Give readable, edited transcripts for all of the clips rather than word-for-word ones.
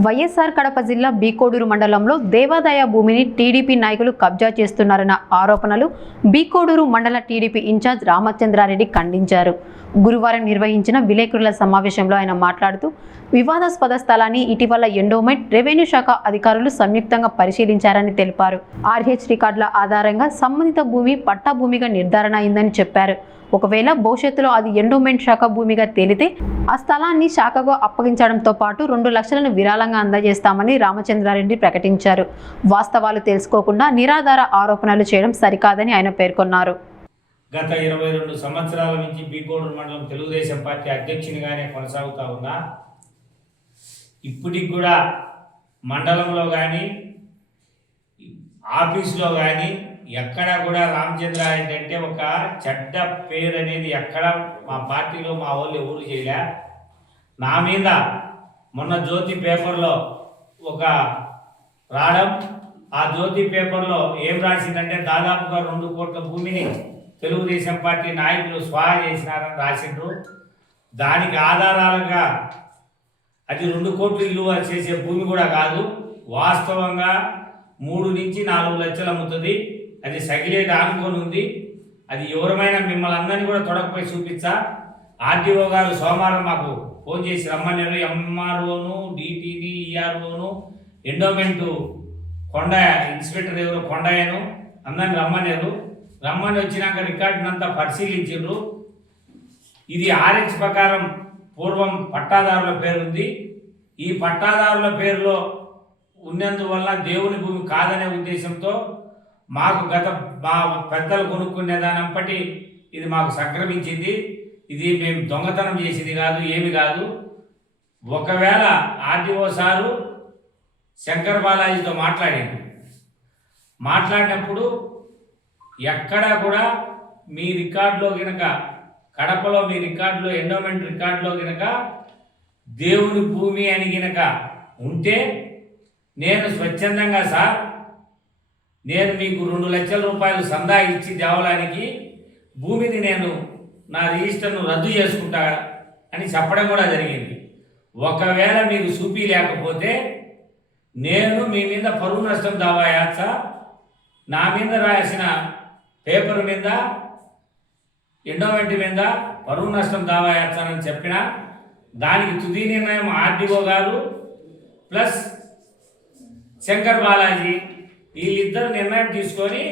వైఎస్ఆర్ కడప జిల్లా బీకోడూరు మండలంలో దేవాదాయ భూమిని టీడీపీ నాయకులు కబ్జా చేస్తున్నారన్న ఆరోపణలు బీకోడూరు మండల టీడీపీ ఇన్ఛార్జ్ రామచంద్రారెడ్డి ఖండించారు. గురువారం నిర్వహించిన విలేకరుల సమావేశంలో ఆయన మాట్లాడుతూ వివాదాస్పద స్థలాన్ని ఇటీవల ఎండోమెంట్, రెవెన్యూ శాఖ అధికారులు సంయుక్తంగా పరిశీలించారని తెలిపారు. ఆర్హెచ్ రికార్డుల ఆధారంగా సంబంధిత భూమి పట్టా భూమిగా నిర్ధారణ అయిందని చెప్పారు. ఒకవేళ భవిష్యత్తులో అది ఎండోమెంట్ శాఖ భూమిగా తేలితే ఆ స్థలాన్ని శాఖగా అప్పగించడంతో పాటు 2 లక్షలను విరాళంగా అందజేస్తామని రామచంద్రారెడ్డి ప్రకటించారు. వాస్తవాలు తెలుసుకోకుండా నిరాధార ఆరోపణలు చేయడం సరికాదని ఆయన పేర్కొన్నారు. గత 22 సంవత్సరాల నుంచి బీకోడూరు మండలం తెలుగుదేశం పార్టీ అధ్యక్షునిగానే కొనసాగుతా ఉన్నా. ఇప్పటికి కూడా మండలంలో కానీ ఆఫీసులో కానీ ఎక్కడా కూడా రామచంద్రారెడ్డి అంటే ఒక చెడ్డ పేరు అనేది ఎక్కడ మా పార్టీలో మా వాళ్ళు ఎవరు చేయలే. నా మీద మొన్న జ్యోతి పేపర్లో ఒక రావడం, ఆ జ్యోతి పేపర్లో ఏం రాసిందంటే దాదాపుగా 2 కోట్ల భూమిని తెలుగుదేశం పార్టీ నాయకులు స్వాహా చేసినారని రాసిండ్రు. దానికి ఆధారాలుగా అది 2 కోట్లు విలువ చేసే భూమి కూడా కాదు, వాస్తవంగా 3 నుంచి 4 లక్షలు అమ్ముతుంది. అది సగిలేది ఆనుకొని ఉంది. అది ఎవరమైనా మిమ్మల్ని అందరినీ కూడా తొడకపోయి చూపించా. ఆర్డీఓ గారు సోమవారం మాకు ఫోన్ చేసి రమ్మన్నారు. ఎంఆర్ఓను, డిటిని, ఈఆర్ఓను, ఎండోమెంటు కొండ ఇన్స్పెక్టర్ ఎవరు కొండయ్యను అందరిని రమ్మన్నారు. రమ్మని వచ్చినాక రికార్డునంతా పరిశీలించారు. ఇది ఆర్హెచ్ ప్రకారం పూర్వం పట్టాదారుల పేరుంది. ఈ పట్టాదారుల పేరులో ఉన్నందువల్ల దేవుని భూమి కాదనే ఉద్దేశంతో మాకు మా పెద్దలు కొనుక్కునే దానంపటి ఇది మాకు సంక్రమించింది. ఇది మేము దొంగతనం చేసింది కాదు, ఏమి కాదు. ఒకవేళ ఆర్డీఓ సారు శంకర్ బాలాజీతో మాట్లాడినప్పుడు ఎక్కడా కూడా మీ రికార్డులో కనుక కడపలో మీ రికార్డులో ఎండోమెంట్ రికార్డులో కనుక దేవుని భూమి అని కనుక ఉంటే నేను స్వచ్ఛందంగా సార్ నేను మీకు 2 లక్షల రూపాయలు సందా ఇచ్చి దేవాలయానికి భూమిని నేను నా రిజిస్టర్ను రద్దు చేసుకుంటా అని చెప్పడం కూడా జరిగింది. ఒకవేళ మీకు చూపి లేకపోతే నేను మీ మీద పరువు నష్టం దావా వేస్తా. నా మీద రాసిన పేపర్ మీద ఎండోమెంట్ మీద పరువు నష్టం దావా వేస్తానని చెప్పిన దానికి తుది నిర్ణయం ఆర్డీఓ గారు ప్లస్ శంకర్ బాలాజీ వీళ్ళిద్దరు నిర్ణయం తీసుకొని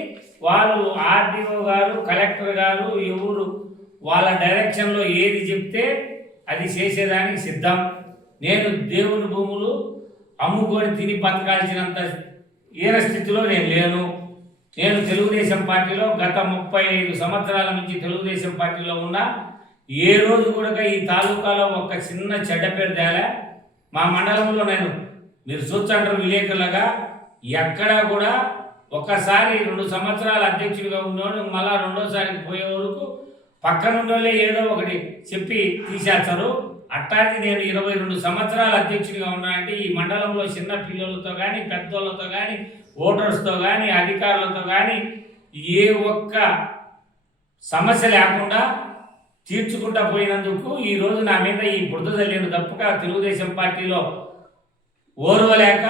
వాళ్ళు ఆర్డీఓ గారు, కలెక్టర్ గారు ఎవరు వాళ్ళ డైరెక్షన్లో ఏది చెప్తే అది చేసేదానికి సిద్ధం. నేను దేవుని భూములు అమ్ముకొని తిని బతకాల్సినంత ఈన స్థితిలో నేను లేను. నేను తెలుగుదేశం పార్టీలో గత 35 సంవత్సరాల నుంచి తెలుగుదేశం పార్టీలో ఉన్నా. ఏ రోజు కూడా ఈ తాలూకాలో ఒక చిన్న చెడ్డ పేరు తేలే. మా మండలంలో మీరు చూస్తుంటారు విలేకరులుగా ఎక్కడా కూడా ఒకసారి 2 సంవత్సరాల అధ్యక్షుడిగా ఉన్నోడు మళ్ళా 2వసారికి పోయే వరకు పక్కనుండోళ్ళే ఏదో ఒకటి చెప్పి తీసేస్తారు. అట్టాది నేను 22 సంవత్సరాల అధ్యక్షుడిగా ఉన్నానంటే ఈ మండలంలో చిన్న పిల్లలతో కానీ పెద్దోళ్ళతో కానీ ఓటర్స్తో కానీ అధికారులతో కానీ ఏ ఒక్క సమస్య లేకుండా తీర్చుకుంటా పోయినందుకు ఈరోజు నా మీద ఈ బురద జల్లిన తప్పుగా తెలుగుదేశం పార్టీలో ఓర్వలేక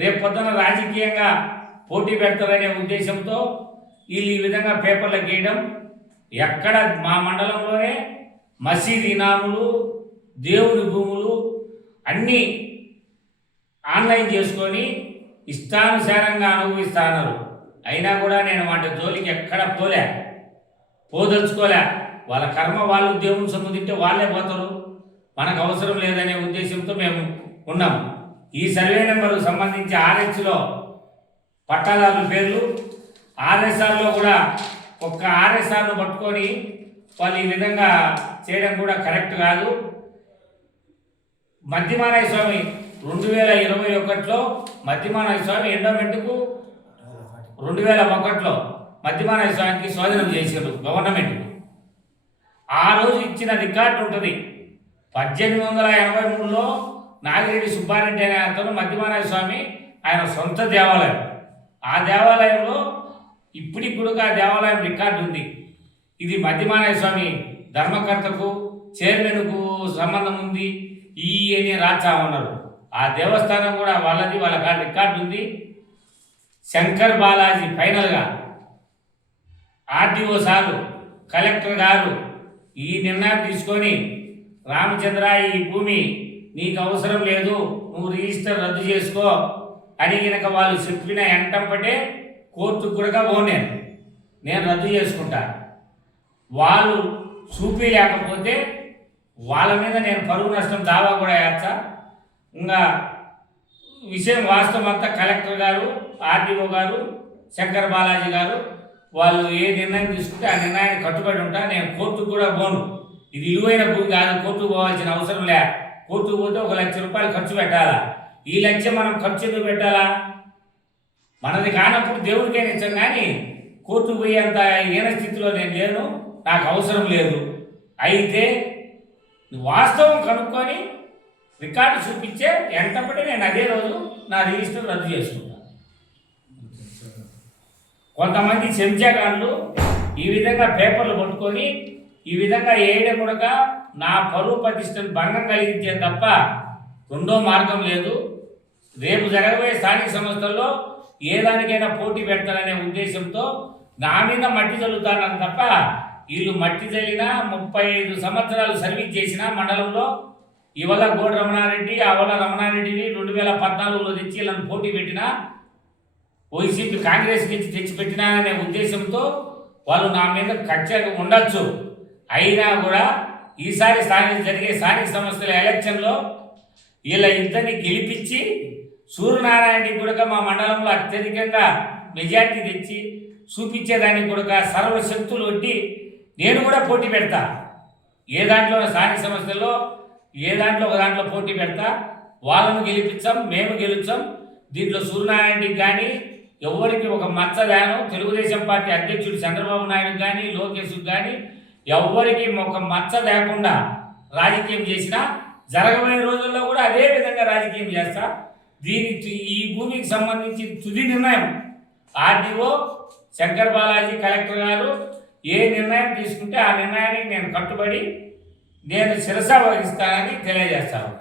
రేపు పొద్దున రాజకీయంగా పోటీ పెడతారనే ఉద్దేశంతో వీళ్ళు ఈ విధంగా పేపర్లకు గీయడం. ఎక్కడ మా మండలంలోనే మసీద్ ఇనాములు, దేవుని భూములు అన్నీ ఆన్లైన్ చేసుకొని ఇష్టానుసారంగా అనుభవిస్తున్నారు. అయినా కూడా నేను వాటి జోలికి ఎక్కడ పోదలుచుకోలే. వాళ్ళ కర్మ వాళ్ళు దేవుని సొమ్ము తింటే వాళ్ళే పోతారు, మనకు అవసరం లేదనే ఉద్దేశంతో మేము ఉన్నాము. ఈ సర్వే నెంబర్ సంబంధించి ఆర్హెచ్లో పట్టాదారుల పేర్లు, ఆర్ఎస్ఆర్లో కూడా ఒక్క ఆర్ఎస్ఆర్ను పట్టుకొని వాళ్ళు ఈ విధంగా చేయడం కూడా కరెక్ట్ కాదు. మద్దిమానయ్య స్వామి 2021లో మద్దిమానయ్య స్వామి ఎండోమెంట్కు 2001లో మద్దిమానయ్య స్వామికి స్వాధీనం చేశారు గవర్నమెంట్కు. ఆ రోజు ఇచ్చిన రికార్డు ఉంటుంది. 1883లో నాగిరెడ్డి సుబ్బారెడ్డి అనే అతను మద్దిమానయ్య స్వామి ఆయన సొంత దేవాలయం. ఆ దేవాలయంలో ఇప్పటికి కూడా ఆ దేవాలయం రికార్డు ఉంది. ఇది మద్దిమానయ్య స్వామి ధర్మకర్తకు చైర్మన్కు సంబంధం ఉంది ఈ అని రాచా ఉన్నారు. ఆ దేవస్థానం కూడా వాళ్ళది, వాళ్ళ కాడ రికార్డు ఉంది. శంకర్ బాలాజీ ఫైనల్గా ఆర్టీఓ సారు, కలెక్టర్ గారు ఈ నిర్ణయం తీసుకొని, రామచంద్ర ఈ భూమి నీకు అవసరం లేదు, నువ్వు రిజిస్టర్ రద్దు చేసుకో అని కనుక వాళ్ళు చెప్పిన ఎంటంపటే కోర్టుకు కూడా పోనేను, నేను రద్దు చేసుకుంటా. వాళ్ళు చూపించలేకపోతే వాళ్ళ మీద నేను పరువు నష్టం దావా కూడా వేస్తా. ఇంకా విషయం వాస్తవం అంతా కలెక్టర్ గారు, ఆర్టీఓ గారు, శంకర్ బాలాజీ గారు వాళ్ళు ఏ నిర్ణయం తీసుకుంటే ఆ నిర్ణయాన్ని కట్టుబడి ఉంటా. నేను కోర్టుకు కూడా పోను. ఇది విలువైన భూమి కాదు, కోర్టుకు పోవాల్సిన అవసరం లే. కోర్టుకు పోతే 1 లక్ష రూపాయలు ఖర్చు పెట్టాలా. ఈ లక్ష మనం ఖర్చు ఎందుకు పెట్టాలా? మనది కానప్పుడు దేవుడికే నిచ్చం, కానీ కోర్టుకు పోయేంత హీన స్థితిలో నేను లేను, నాకు అవసరం లేదు. అయితే వాస్తవం కనుక్కొని రికార్డు చూపించే ఎంతపడి నేను అదే రోజు నా రిజిస్టర్ రద్దు చేసుకుంటాను. కొంతమంది చెంచాగాళ్ళు ఈ విధంగా పేపర్లు పట్టుకొని ఈ విధంగా వేయడం కూడా నా పరువు ప్రతిష్టను భంగం కలిగించే తప్ప రెండో మార్గం లేదు. రేపు జరగబోయే స్థానిక సంస్థల్లో ఏ దానికైనా పోటీ పెడతాననే ఉద్దేశంతో నా మీద మట్టి చల్లుతానని తప్ప, వీళ్ళు మట్టి చల్లినా 35 సంవత్సరాలు సర్వీస్ చేసిన మండలంలో ఇవాళ గోడ రమణారెడ్డి, అవల రమణారెడ్డిని 2014లో తెచ్చి వీళ్ళని పోటీ పెట్టినా, వైసీపీ కాంగ్రెస్ నుంచి తెచ్చిపెట్టినా అనే ఉద్దేశంతో వాళ్ళు నా మీద కక్షగా ఉండొచ్చు. అయినా కూడా ఈసారి జరిగే స్థానిక సంస్థల ఎలక్షన్లో వీళ్ళ ఇద్దరిని గెలిపించి సూర్యనారాయణకి కూడా మా మండలంలో అత్యధికంగా మెజార్టీ తెచ్చి చూపించేదానికి కూడా సర్వశక్తులు ఒట్టి నేను కూడా పోటీ పెడతా. ఏ దాంట్లో స్థానిక సంస్థల్లో ఏ దాంట్లో ఒక దాంట్లో పోటీ పెడతా. వాళ్ళను గెలిపించాం, మేము గెలుచాం. దీంట్లో సూర్యనారాయణకి కానీ ఎవరికి ఒక మచ్చదాను, తెలుగుదేశం పార్టీ అధ్యక్షుడు చంద్రబాబు నాయుడు కానీ లోకేష్కి కానీ ఎవరికి ఒక మచ్చ లేకుండా రాజకీయం చేసినా జరగబోయే రోజుల్లో కూడా అదే విధంగా రాజకీయం చేస్తా. ఈ భూమికి సంబంధించి తుది నిర్ణయం ఆర్డీఓ, శంకర్ బాలాజీ, కలెక్టర్ గారు ఏ నిర్ణయం తీసుకుంటే ఆ నిర్ణయానికి నేను కట్టుబడి నేను శిరస వహిస్తానని తెలియజేస్తాను.